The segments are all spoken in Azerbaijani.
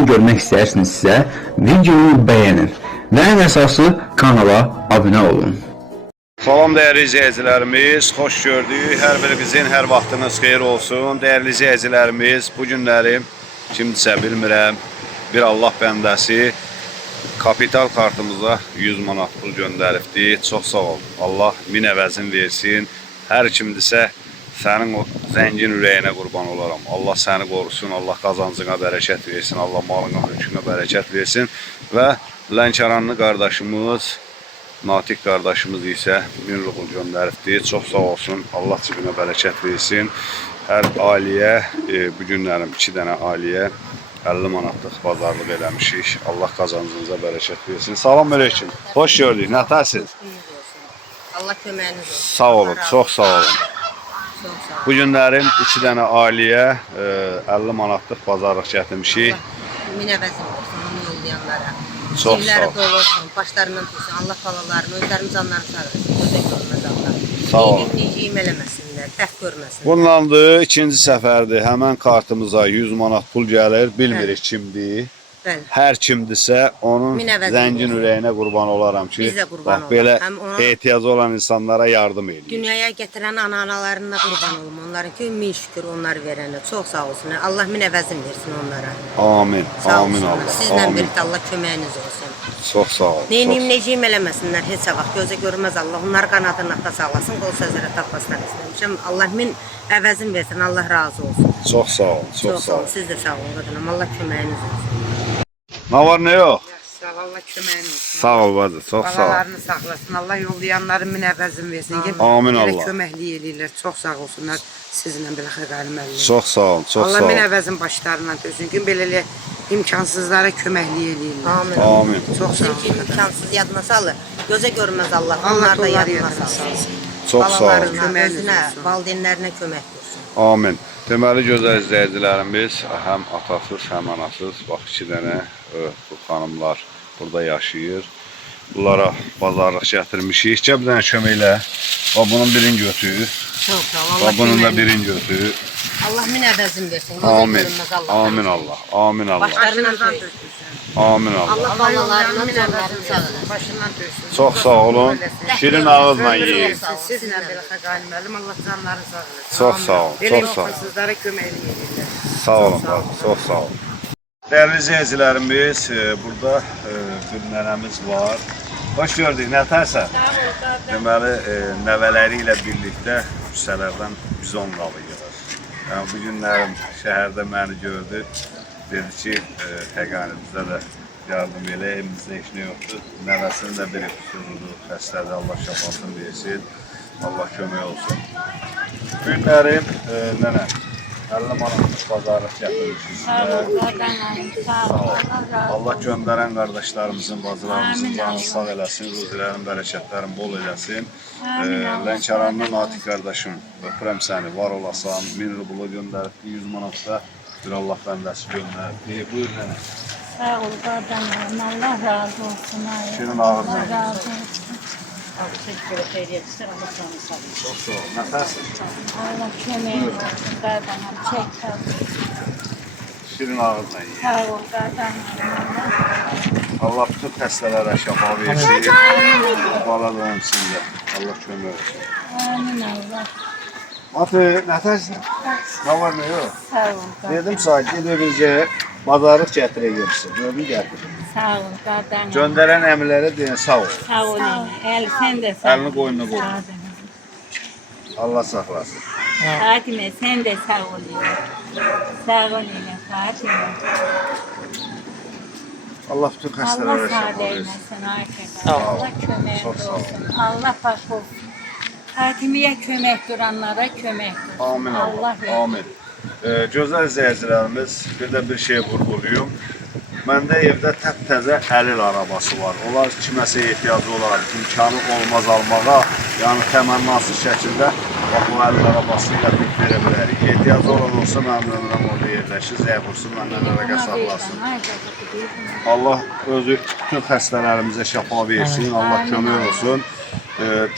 videonu görmək istəyirsinizsə, videonu bəyənin və ən əsası kanala abunə olun. Salam değerli izleyicilerimiz, hoş gördük. Her birinizin her vaxtınız xeyir olsun. Değerli izleyicilerimiz, bu günləri kimdisə bilmirəm, bir Allah bəndəsi kapital kartımıza 100 manat pul göndəribdi. Çox sağ ol. Allah min əvəzin versin. Hər kimdisə sənin o zəngin ürəyinə qurban olaram. Allah səni qorusun, Allah qazancına bərəkət versin, Allah malına, mülkünə bərəkət versin. Və Lənkəranlı qardaşımız, Natiq qardaşımız isə 1000 rubl göndəribdi. Çox sağ olsun, Allah cibinə bərəkət versin. Hər ailəyə, bu günlərim 2 dənə ailəyə 50 manatlıq bazarlıq eləmişik. Allah qazancınıza bərəkət versin. Salam aleyküm. Hoş gördük. Nətəsiz? Allah köməyiniz olsun. Sağ olun, çox sağ olun. Çox sağ olun. Bu günlərim 2 dənə ailəyə 50 manatlıq bazarlıq gətirmişik. Min əvəzin olsun onu yollayanlara. Çox sağ Sevləri ol. dolu olsun, başlarından tutsun. Allah balalarını, özlərinin canlarını sağlasın. Gözə görməz Allah. Sağ olun. Neciyim eləməsinlər, dəf görməsinlər. Bundandır, ikinci səfərdir. Həmən kartımıza 100 manat pul gəlir. Bilmirik kimdir. Bəli. Hər kimdirsə onun Min əvəzin zəngin olsun. ürəyinə qurban olaram ki, Biz də qurban bax belə olaq. Həm ona- ehtiyacı olan insanlara yardım edin. Dünyaya gətirən analarına qurban olum. Onların ki, min şükür onları verənə. Çox sağ olsun. Allah min əvəzin versin onlara. Amin. Sağ Amin olsunlar. Allah. Sizlə Amin. birlikdə Allah köməyiniz olsun. Çox sağ ol. Neynim, neciyim eləməsinlər, heç vaxt gözə görməz Allah. Onlar qanadını atda sağlasın, qol sözlərə tapmasından istəmişəm. Allah min əvəzin versin, Allah razı olsun. Çox sağ ol. Çox sağ ol. Siz də sağ olun qadınım, Allah köməyiniz olsun. Nə var nə yox? Sağ ol, Allah köməyiniz olsun. Sağ ol bacı. Çox sağ ol. Balalarını saxlasın. Allah yollayanların min əvəzin versin. Amin Belə Allah. köməklik eləyirlər. Çox sağ olsunlar. Sizinlə belə xəqərim əlində. Çox sağ ol. Çox Allah sağ min ol. əvəzin başlarından töksün ki, belə imkansızlara köməklik eləyirlər. Amin. Amin. Çox sağ Bizimki olun. imkansız yadına salır. Gözə görməz Allah, Allah onlar da onları yadına yadına salsın. salsın. Çox sağ ol. Balalarına, Köməyiniz özünə, olsun. valideynlərinə kömək versin. Amin. Deməli gözəl izləyicilərimiz həm atasız, həm anasız bax 2 dənə bu xanımlar burada yaşayır. Bunlara bazarlıq gətirmişik. Gəl bir dənə köməklə. Bax bunun birini götür. Çox sağ ol, Allah Bax bunun da köməyiniz birini götür. Allah min əvəzin versin, gözə Amin. görməz Allah. Amin Allah. Amin Allah. Başlarından Başından töksün. töksün. Amin Allah. Allah Allah yollayanın balalarına, min canlarını əvəzin sağ versin. eləsin. Başından töksün. Çox sağ olun. Şirin ağızla yiyin. Sizinlə belə xəqərim əlim. Allah canlarını sağ eləsin. Çox sağ ol. Belə Çox sağ ol. imkansızlara köməklik eləyirlər. Sağ olun. Çox sağ olun. Dəyərli izləyicilərimiz, burada bir nənəmiz var. Hoş gördük, nətərsən? Deməli, nəvələri ilə birlikdə küçələrdən bizon qalı yığır. Yəni, bu günlərim şəhərdə məni gördü. Dedi ki, təqəni bizə də yardım elə, evimizdə heç nə yoxdur. Nəvəsinin də bir xüsurudur, xəstədir, Allah şəfasını versin. Allah kömək olsun. Bu günlərim, nənə, 50 manatlıq bazarlıq gətirmişik sizə. Allah göndərən qardaşlarımızın, bacılarımızın canını sağ eləsin, ruzilərin, bərəkətlərin bol eləsin. Lənkəranlı Natiq qardaşım, öpürəm səni, var olasan, 1000 rublu göndəribdi, 100 manatda bir Allah bəndəsi göndəribdi. Buyur nənə. Sağ ol qadınlarım, Allah razı olsun. Şirin ağzına Allah razı olsun. Çox sağ ol, nətərsin? Allah köməyin olsun qadınlarım, çək tabii. Şirin ağzına yiyin. Sağ ol qadınlarım. Allah bütün xəstələrə şəfa versin. Bala da onun içində. Allah kömək olsun. Amin Allah. Matı, nətərsin? Nə var, nə yox? Sağ ol qadınlarım. Dedim sahib, evinizə bazarlıq gətirəcəksin. Gördün gətirin. Sağ ol qadınlarım. Göndərən əmilərə deyin sağ ol. Sağ ol. El sen de sağ ol. Əlini qoynuna qoy. Qadınlarım. Allah saxlasın. Fatime sen de sağ ol. Sağ ol yine Fatime. Allah bütün Allah xəstələrə sağ şəfa versin. eylesin arkadaşlar. Allah köməyin Çok sağ ol. olsun. Allah bak olsun. Fatimiye kömək duranlara kömək dursun. Amin Allah. Allah Amin. Gözəl izləyicilərimiz, bir də bir şey vurğulayım. Məndə evdə təptəzə əlil arabası var. Onlar kiməsə ehtiyacı olar, imkanı olmaz almağa, yəni təmənnasız şəkildə bax, bu əlil arabası ilə bir verə bilərik. Ehtiyacı olan olsa mənim nömrəm orada yerləşir, zəif olsun, məndən əlaqə saxlasın. Allah özü bütün xəstələrimizə şəfa versin, Allah kömək olsun.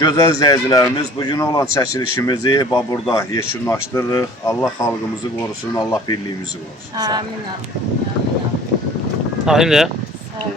Gözəl izləyicilərimiz, bugün olan çəkilişimizi burada yekunlaşdırırıq. Allah xalqımızı qorusun, Allah birliyimizi qorusun. Amin. Tahmin de. Sağ ol.